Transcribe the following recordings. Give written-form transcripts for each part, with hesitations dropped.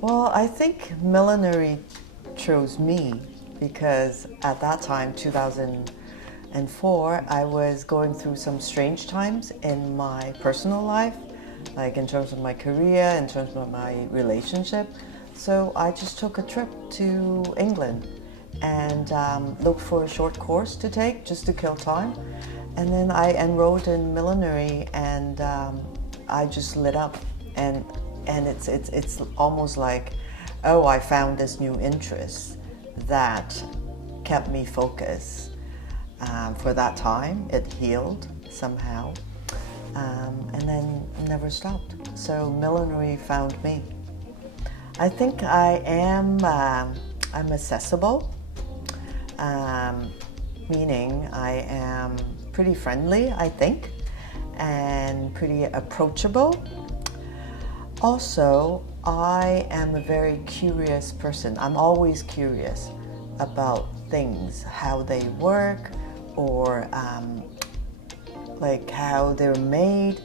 Well, I think millinery chose me because at that time, 2004, I was going through some strange times in my personal life, like in terms of my career, in terms of my relationship. So I just took a trip to England and looked for a short course to take just to kill time. And then I enrolled in millinery and I just lit up and it's almost like, oh, I found this new interest that kept me focused. For that time, it healed somehow, and then never stopped. So millinery found me. I think I'm accessible, meaning I am pretty friendly, I think, and pretty approachable. Also, I am a very curious person. I'm always curious about things, how they work, or like how they're made.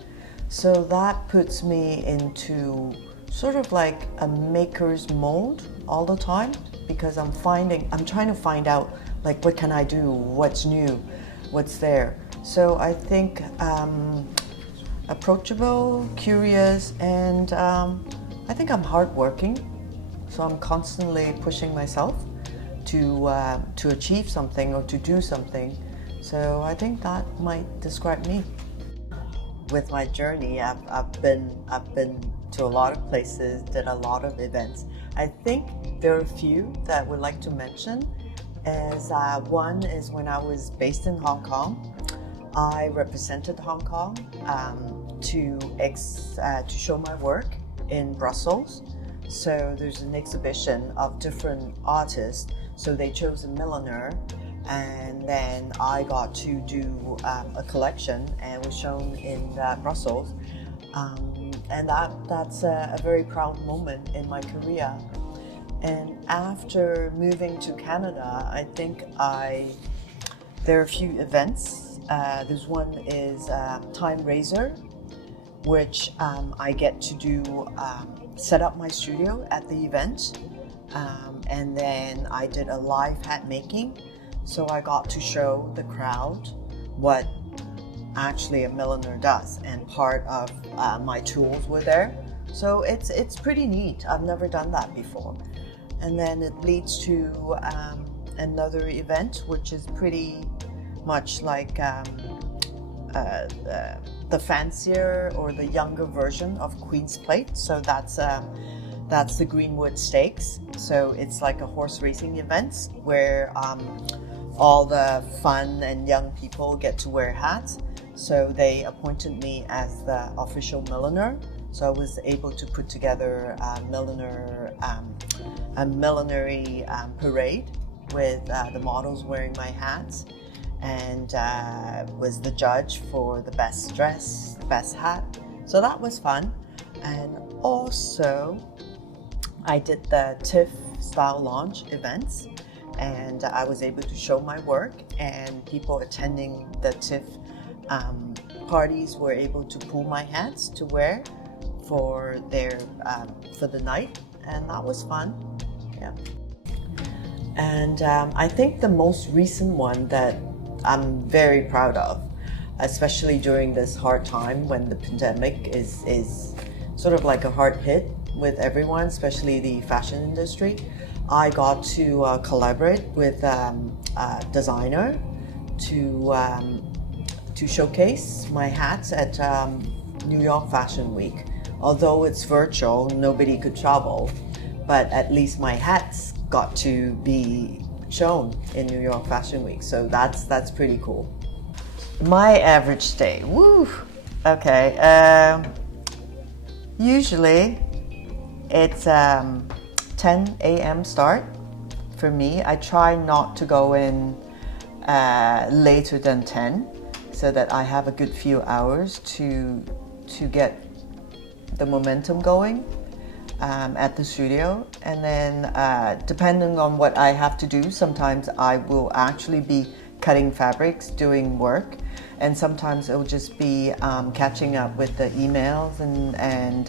So that puts me into sort of like a maker's mode all the time because I'm trying to find out like what can I do, what's new, what's there. So I think approachable, curious, and I think I'm hardworking. So I'm constantly pushing myself to achieve something or to do something. So I think that might describe me. With my journey, I've been to a lot of places, did a lot of events. I think there are a few that I would like to mention. As one is when I was based in Hong Kong, I represented Hong Kong to show my work in Brussels. So there's an exhibition of different artists. So they chose a milliner, and then I got to do a collection and was shown in Brussels. And that's a very proud moment in my career. And after moving to Canada, I think there are a few events. There's one is Time Razor, which I get to do set up my studio at the event, and then I did a live hat making, so I got to show the crowd what actually a milliner does, and part of my tools were there. So it's pretty neat. I've never done that before. And then it leads to another event, which is pretty much like the fancier or the younger version of Queen's Plate. So that's the Greenwood Stakes. So it's like a horse racing event where all the fun and young people get to wear hats. So they appointed me as the official milliner. So I was able to put together a millinery parade with the models wearing my hats, and was the judge for the best dress, best hat. So that was fun. And also I did the TIFF style launch events, and I was able to show my work, and people attending the TIFF parties were able to pull my hats to wear for the night, and that was fun. Yeah. And I think the most recent one that I'm very proud of, especially during this hard time when the pandemic is sort of like a hard hit with everyone, especially the fashion industry. I got to collaborate with a designer to showcase my hats at New York Fashion Week. Although it's virtual, nobody could travel, but at least my hats got to be shown in New York Fashion Week. So that's pretty cool. My average day, woo, okay. Usually it's 10 a.m. start for me. I try not to go in later than 10 so that I have a good few hours to get the momentum going at the studio. And then depending on what I have to do, sometimes I will actually be cutting fabrics, doing work, and sometimes it will just be catching up with the emails and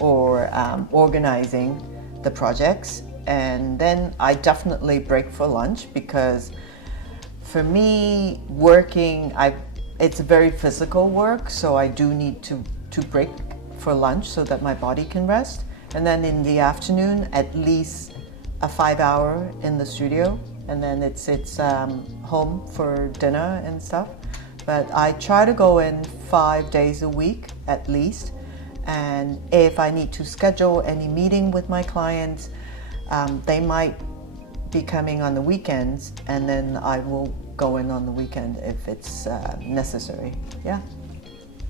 or organizing the projects. And then I definitely break for lunch, because for me, working, it's a very physical work, so I do need to break for lunch so that my body can rest. And then in the afternoon, at least a 5 hour in the studio, and then it's home for dinner and stuff. But I try to go in 5 days a week at least. And if I need to schedule any meeting with my clients, they might be coming on the weekends, and then I will go in on the weekend if it's necessary. Yeah,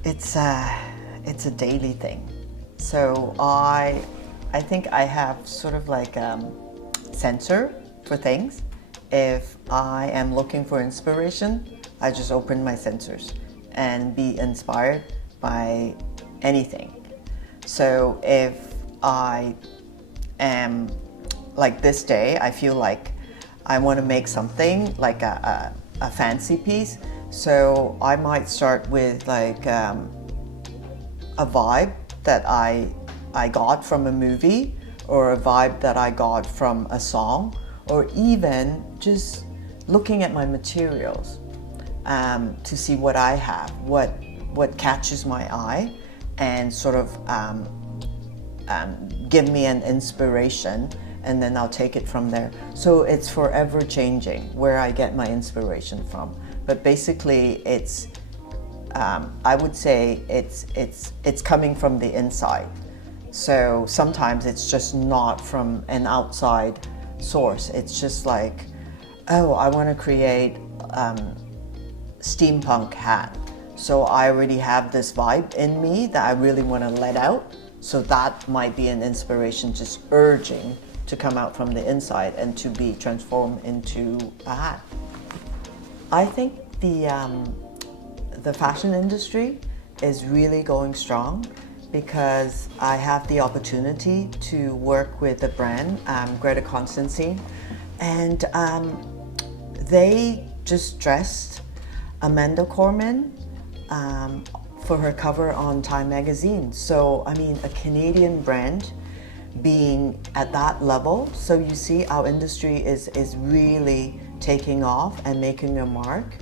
it's a daily thing. So I think I have sort of like sensor for things. If I am looking for inspiration, I just open my sensors and be inspired by anything. So if I am, like this day, I feel like I want to make something like a fancy piece, so I might start with like a vibe that I got from a movie, or a vibe that I got from a song, or even just looking at my materials to see what I have, what catches my eye, and sort of give me an inspiration, and then I'll take it from there. So it's forever changing where I get my inspiration from. But basically, it's I would say it's coming from the inside. So sometimes it's just not from an outside source. It's just like, oh, I want to create steampunk hat. So I already have this vibe in me that I really want to let out. So that might be an inspiration just urging to come out from the inside and to be transformed into a hat. I think the fashion industry is really going strong, because I have the opportunity to work with the brand, Greta Constantine, and they just dressed Amanda Corman for her cover on Time magazine. So, I mean, a Canadian brand being at that level. So you see our industry is really taking off and making a mark,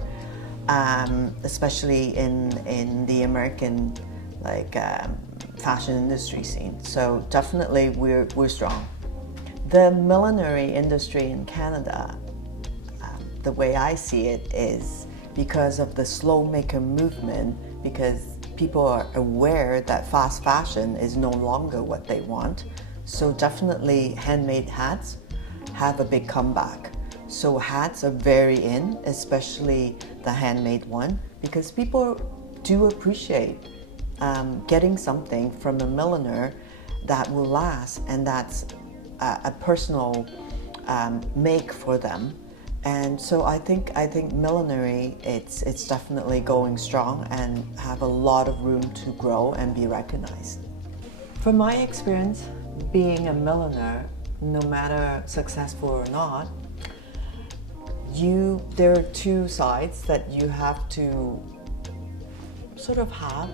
especially in the American fashion industry scene. So definitely we're strong. The millinery industry in Canada, the way I see it, is because of the slow maker movement, because people are aware that fast fashion is no longer what they want. So definitely handmade hats have a big comeback. So hats are very in, especially the handmade one, because people do appreciate getting something from a milliner that will last, and that's a personal make for them. And so I think millinery, it's definitely going strong and have a lot of room to grow and be recognized. From my experience, being a milliner, no matter successful or not, there are two sides that you have to sort of have,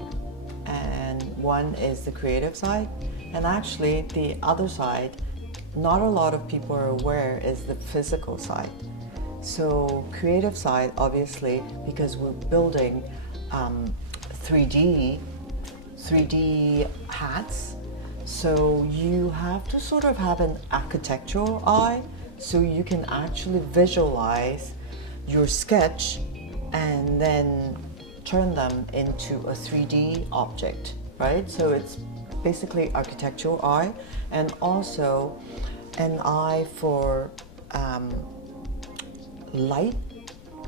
and one is the creative side, and actually the other side, not a lot of people are aware, is the physical side. So creative side, obviously, because we're building 3D hats, so you have to sort of have an architectural eye, so you can actually visualize your sketch and then turn them into a 3D object, right? So it's basically architectural eye, and also an eye for light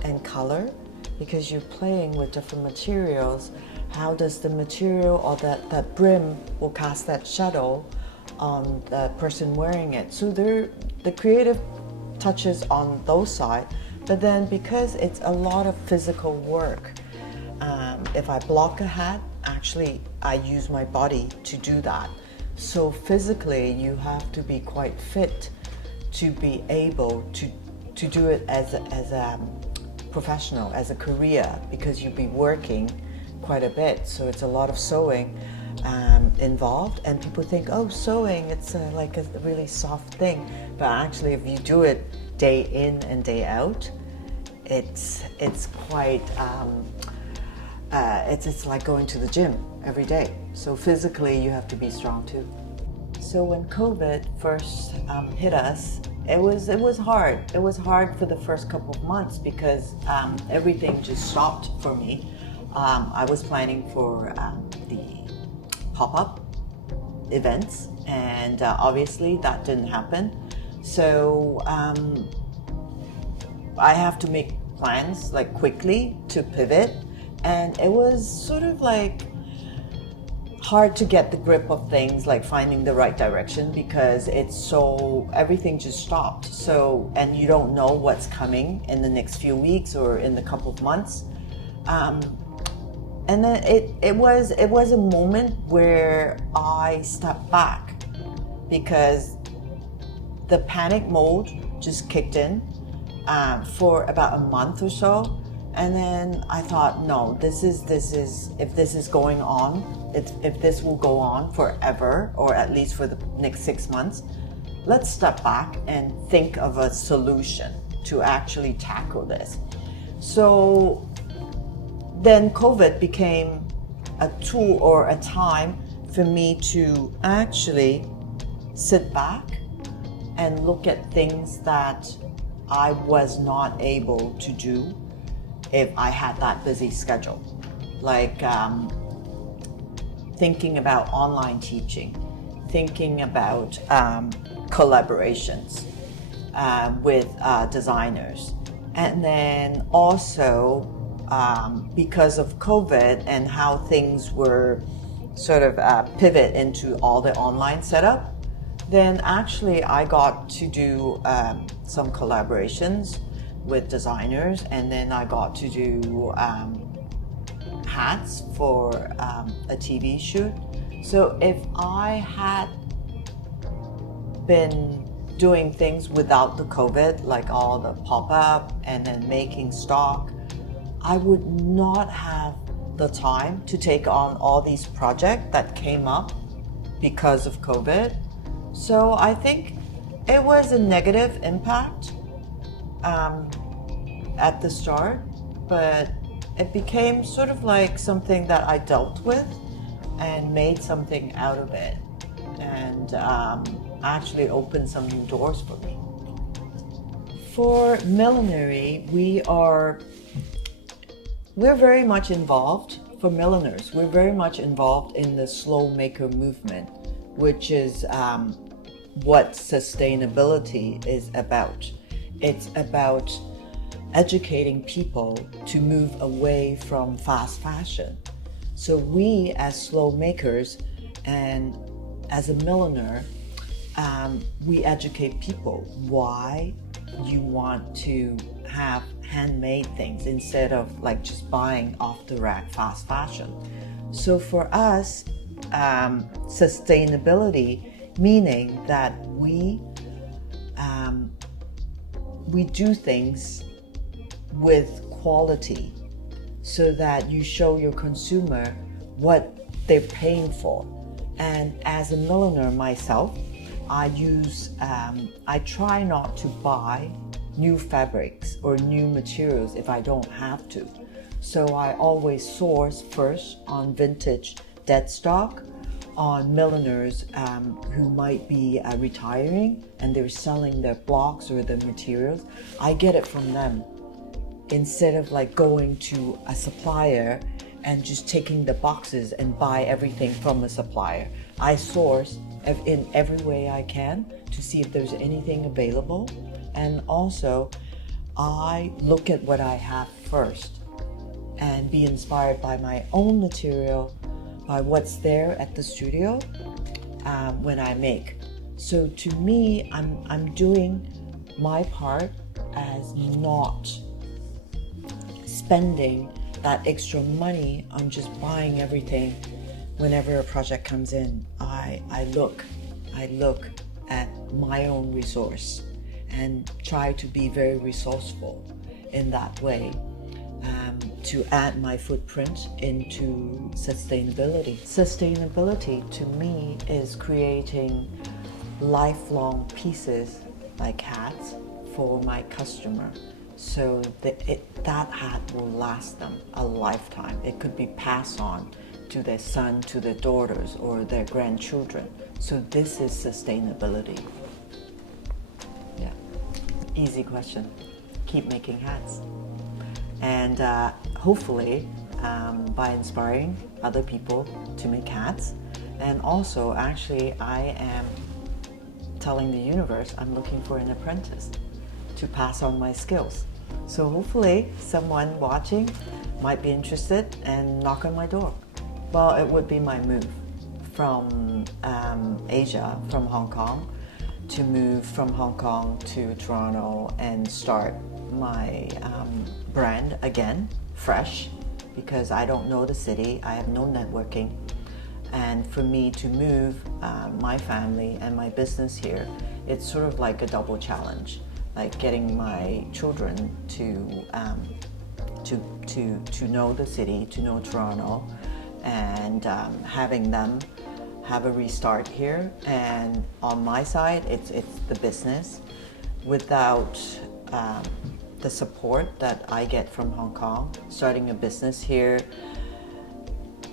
and color, because you're playing with different materials. How does the material or that brim will cast that shadow on the person wearing it? So the creative touches on those sides, but then because it's a lot of physical work, if I block a hat, actually I use my body to do that. So physically you have to be quite fit to be able to do it as a professional, as a career, because you'll be working quite a bit. So it's a lot of sewing, involved, and people think, oh, sewing, it's like a really soft thing, but actually if you do it day in and day out, it's quite it's like going to the gym every day. So physically you have to be strong too. So when COVID first hit us, it was hard. It was hard for the first couple of months because everything just stopped for me. I was planning for the pop-up events, and obviously that didn't happen. So I have to make plans like quickly to pivot, and it was sort of like hard to get the grip of things, like finding the right direction, because everything just stopped. So, and you don't know what's coming in the next few weeks or in the couple of months. And then it was a moment where I stepped back because the panic mode just kicked in for about a month or so. And then I thought, no, this is if this is going on, if this will go on forever, or at least for the next 6 months, let's step back and think of a solution to actually tackle this. So then COVID became a tool or a time for me to actually sit back and look at things that I was not able to do if I had that busy schedule. Like thinking about online teaching, thinking about collaborations with designers. And then also, because of COVID and how things were sort of pivot into all the online setup, then actually I got to do some collaborations with designers, and then I got to do hats for a TV shoot. So if I had been doing things without the COVID, like all the pop-up and then making stock, I would not have the time to take on all these projects that came up because of COVID. So I think it was a negative impact at the start, but it became sort of like something that I dealt with and made something out of it, and actually opened some new doors for me. For millinery, we're very much involved. For milliners, we're very much involved in the slow maker movement, which is what sustainability is about. It's about educating people to move away from fast fashion. So we as slow makers and as a milliner, we educate people why you want to have handmade things instead of like just buying off the rack fast fashion. So for us, sustainability meaning that we do things with quality so that you show your consumer what they're paying for. And as a milliner myself, I try not to buy new fabrics or new materials if I don't have to. So I always source first on vintage dead stock, on milliners who might be retiring and they're selling their blocks or the materials. I get it from them instead of like going to a supplier and just taking the boxes and buy everything from a supplier. I source in every way I can to see if there's anything available, and also I look at what I have first and be inspired by my own material, by what's there at the studio when I make. So to me, I'm doing my part as not spending that extra money on just buying everything whenever a project comes in. I look at my own resource and try to be very resourceful in that way. to add my footprint into sustainability. Sustainability to me is creating lifelong pieces like hats for my customer, so that hat will last them a lifetime. It could be passed on to their son, to their daughters, or their grandchildren. So this is sustainability. Yeah, easy question. Keep making hats. And hopefully by inspiring other people to make hats. And also, actually, I am telling the universe I'm looking for an apprentice to pass on my skills. So hopefully someone watching might be interested and knock on my door. Well, it would be my move from Asia, from Hong Kong, to move from Hong Kong to Toronto and start my brand again, fresh, because I don't know the city, I have no networking. And for me to move my family and my business here, it's sort of like a double challenge, like getting my children to know the city, to know Toronto, and having them have a restart here. And on my side, it's the business. Without the support that I get from Hong Kong, starting a business here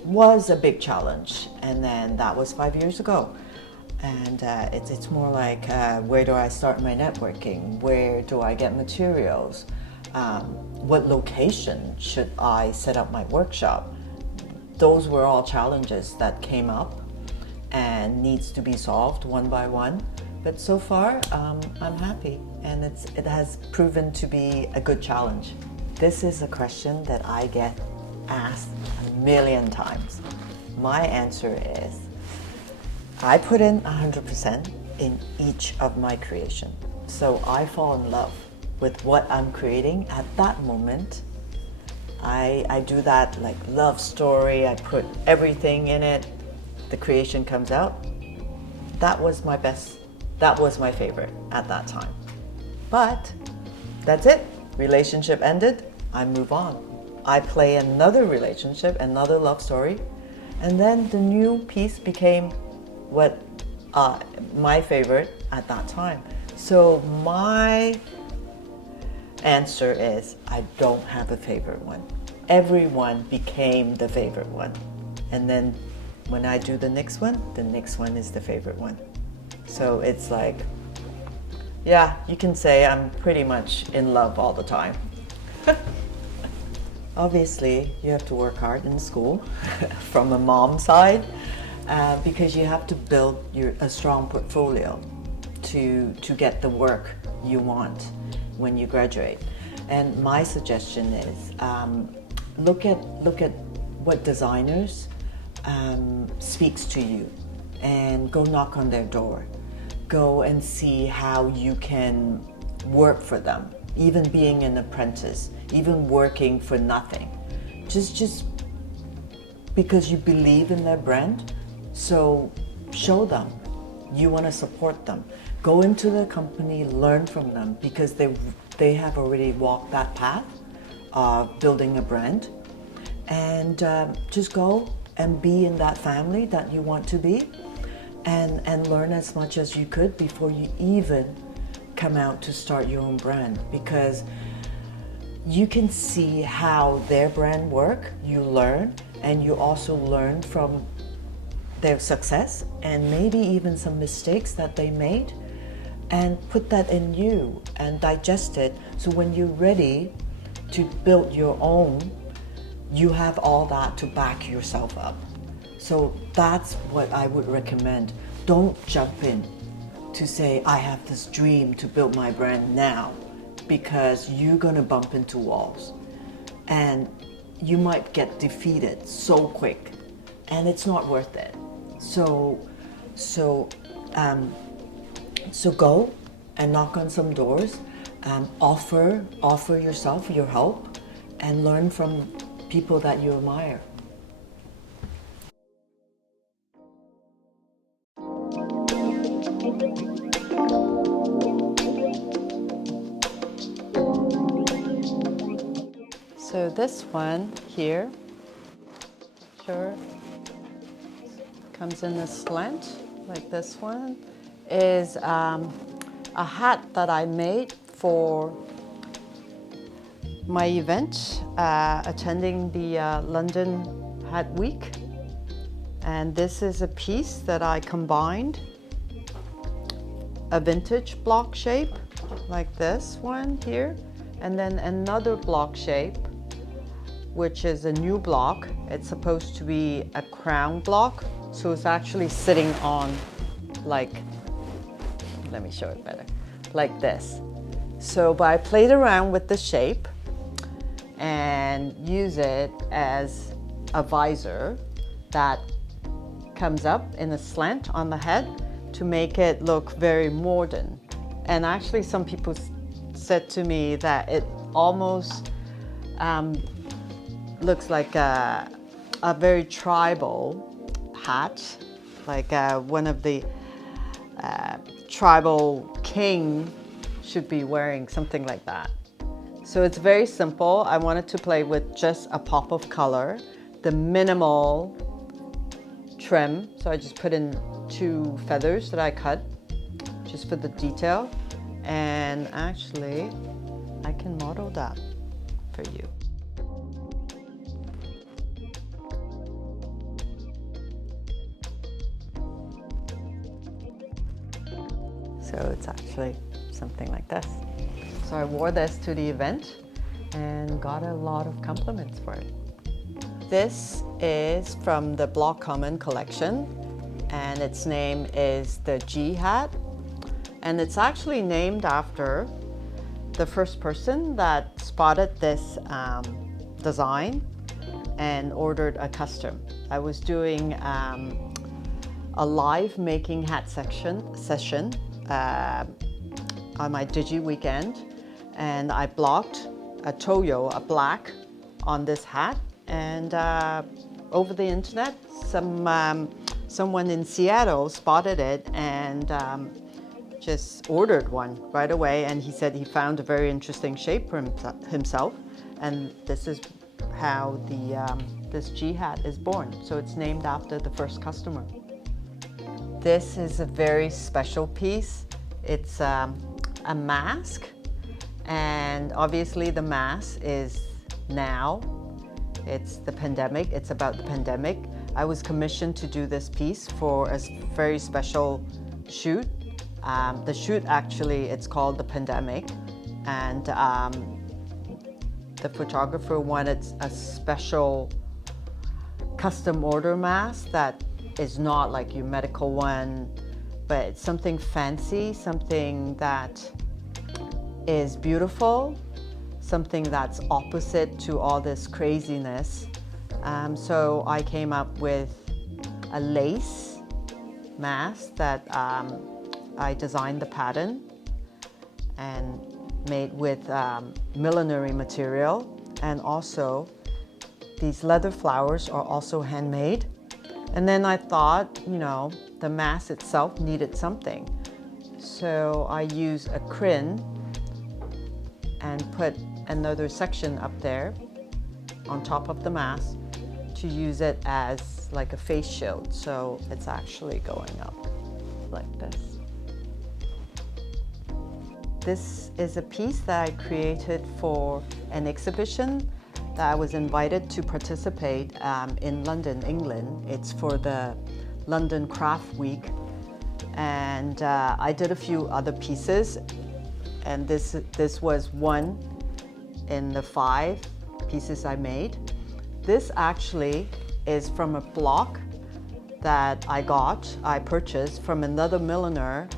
was a big challenge. And then that was 5 years ago. And it's more like, where do I start my networking? Where do I get materials? What location should I set up my workshop? Those were all challenges that came up and needs to be solved one by one. But so far, I'm happy, and it has proven to be a good challenge. This is a question that I get asked a million times. My answer is, I put in 100% in each of my creation. So I fall in love with what I'm creating at that moment. I do that like love story, I put everything in it, the creation comes out. That was my best, that was my favorite at that time. But that's it, relationship ended, I move on. I play another relationship, another love story, and then the new piece became what my favorite at that time. So my answer is, I don't have a favorite one. Everyone became the favorite one. And then when I do the next one is the favorite one. So it's like, yeah, you can say I'm pretty much in love all the time. Obviously, you have to work hard in school from a mom side, because you have to build a strong portfolio to get the work you want when you graduate. And my suggestion is, look at what designers speaks to you, and go knock on their door. Go and see how you can work for them, even being an apprentice, even working for nothing. Just because you believe in their brand. So show them you want to support them. Go into the company, learn from them, because they have already walked that path of building a brand. And just go and be in that family that you want to be, and learn as much as you could before you even come out to start your own brand, because you can see how their brand work, you learn, and you also learn from their success and maybe even some mistakes that they made, and put that in you and digest it, so when you're ready to build your own, you have all that to back yourself up. So that's what I would recommend. Don't jump in to say, I have this dream to build my brand now, because you're gonna bump into walls and you might get defeated so quick, and it's not worth it. So go and knock on some doors, offer yourself, your help, and learn from people that you admire. So this one here, sure, comes in a slant like this one, is a hat that I made for my event, attending the London Hat Week. And this is a piece that I combined a vintage block shape like this one here, and then another block shape, which is a new block. It's supposed to be a crown block, so it's actually sitting on, like, let me show it better, like this. So I played around with the shape and use it as a visor that comes up in a slant on the head to make it look very modern. And actually some people said to me that it almost looks like a very tribal hat, like one of the tribal king should be wearing something like that. So it's very simple. I wanted to play with just a pop of color, the minimal trim. So I just put in 2 feathers that I cut just for the detail. And actually, I can model that for you. So it's actually something like this. So I wore this to the event and got a lot of compliments for it. This is from the Block Common collection, and its name is the G hat. And it's actually named after the first person that spotted this design and ordered a custom. I was doing a live making hat session on my Digi weekend, and I blocked a Toyo, a black, on this hat, and over the internet, someone in Seattle spotted it and just ordered one right away, and he said he found a very interesting shape for himself, and this is how this G hat is born. So it's named after the first customer. This is a very special piece. It's a mask, and obviously the mask is now. It's the pandemic. It's about the pandemic. I was commissioned to do this piece for a very special shoot. The shoot, actually, it's called The Pandemic, and the photographer wanted a special custom order mask that is not like your medical one, but it's something fancy, something that is beautiful, something that's opposite to all this craziness. So I came up with a lace mask that I designed the pattern and made with millinery material, and also these leather flowers are also handmade. And then I thought, you know, the mask itself needed something. So I used a crin and put another section up there on top of the mask to use it as like a face shield. So it's actually going up like this. This is a piece that I created for an exhibition that I was invited to participate in London, England. It's for the London Craft Week. And I did a few other pieces, and this was one in the 5 pieces I made. This actually is from a block that I purchased from another milliner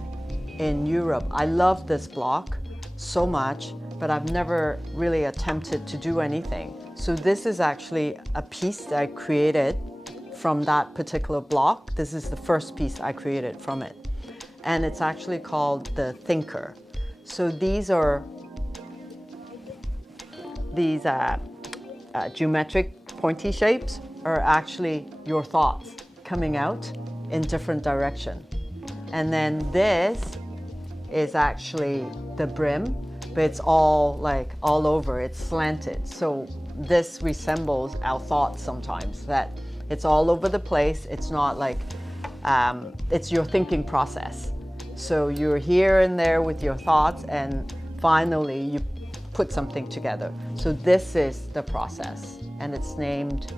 in Europe. I love this block so much, but I've never really attempted to do anything. So this is actually a piece that I created from that particular block. This is the first piece I created from it. And it's actually called the Thinker. So these geometric pointy shapes are actually your thoughts coming out in different direction. And then this is actually the brim, but it's all over, it's slanted. So this resembles our thoughts sometimes, that it's all over the place. It's not like, it's your thinking process. So you're here and there with your thoughts, and finally you put something together. So this is the process, and it's named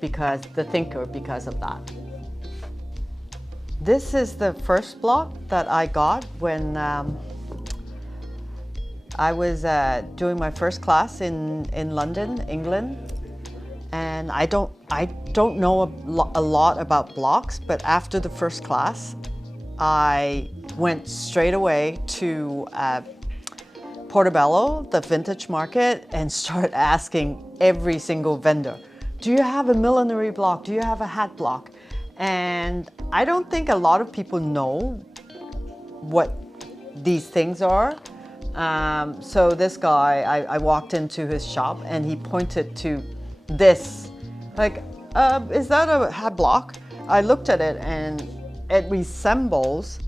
because the thinker, because of that. This is the first block that I got when I was doing my first class in London, England. And I don't know a lot about blocks, but after the first class, I went straight away to Portobello, the vintage market, and started asking every single vendor, do you have a millinery block? Do you have a hat block? And I don't think a lot of people know what these things are. So this guy, I walked into his shop and he pointed to this, like, is that a hat block? I looked at it and it resembles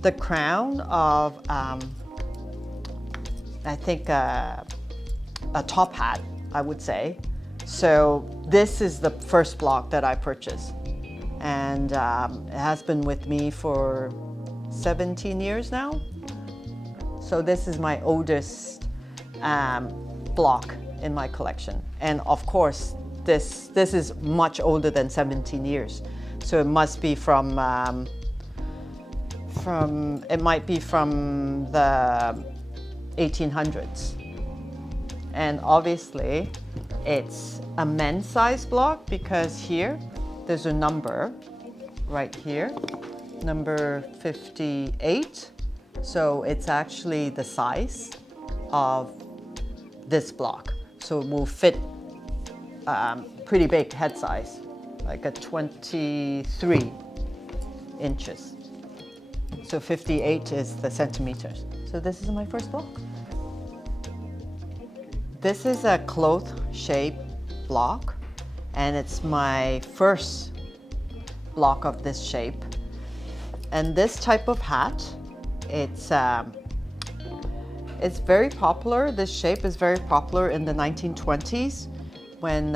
the crown of, I think a top hat, I would say. So this is the first block that I purchased. And it has been with me for 17 years now. So this is my oldest block in my collection. And of course, this is much older than 17 years. So it must be from it might be from the 1800s. And obviously it's a men's size block because here there's a number right here, number 58. So it's actually the size of this block. So it will fit pretty big head size, like a 23 inches. So 58 is the centimeters. So this is my first block. This is a cloth shape block, and it's my first block of this shape. And this type of hat, it's very popular. This shape is very popular in the 1920s when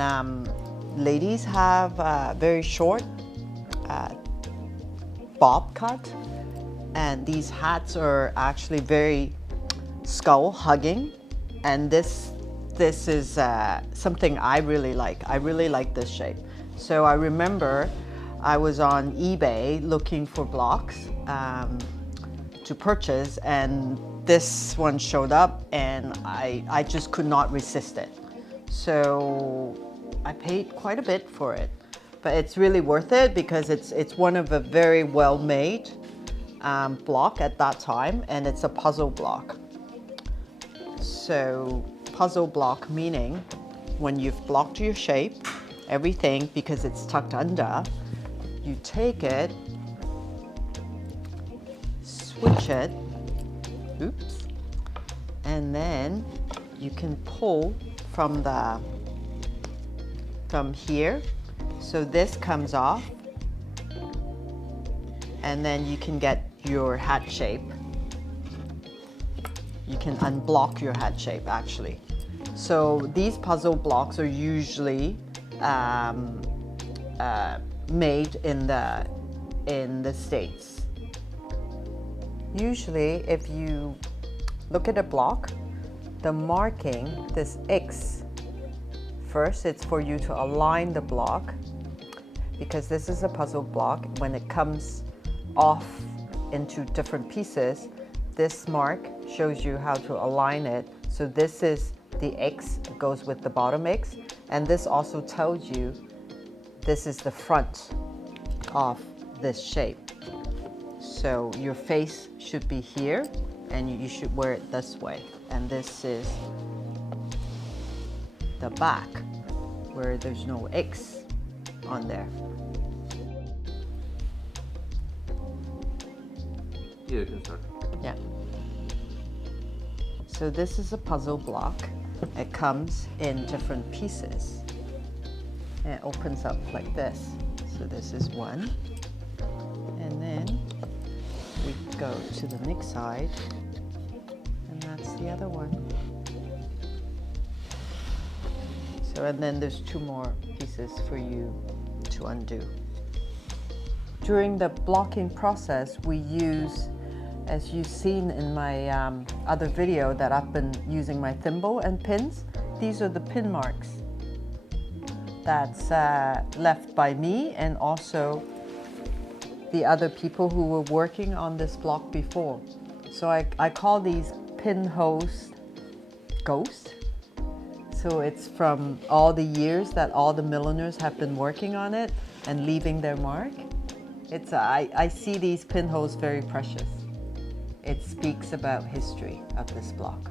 ladies have very short bob cut, and these hats are actually very skull hugging. And this is something I really like. I really like this shape. So I remember I was on eBay looking for blocks to purchase, and this one showed up, and I just could not resist it. So I paid quite a bit for it, but it's really worth it because it's one of a very well-made block at that time, and it's a puzzle block. So puzzle block meaning when you've blocked your shape, everything, because it's tucked under, you take it, switch it, oops, and then you can pull from here. So this comes off, and then you can get your hat shape. You can unblock your hat shape actually. So these puzzle blocks are usually made in the States. Usually if you look at a block, the marking, this X, first it's for you to align the block, because this is a puzzle block. When it comes off into different pieces, this mark shows you how to align it. So this is the X, goes with the bottom X, and this also tells you this is the front of this shape. So your face should be here, and you should wear it this way. And this is the back, where there's no X on there. Yeah, you can start. Yeah. So this is a puzzle block. It comes in different pieces. And it opens up like this. So this is one. And then we go to the next side. And that's the other one. So, and then there's 2 more pieces for you to undo. During the blocking process, we use, as you've seen in my other video, that I've been using my thimble and pins. These are the pin marks that's left by me and also the other people who were working on this block before. So I call these pin holes ghosts. So it's from all the years that all the milliners have been working on it and leaving their mark. It's I see these pinholes very precious. It speaks about history of this block.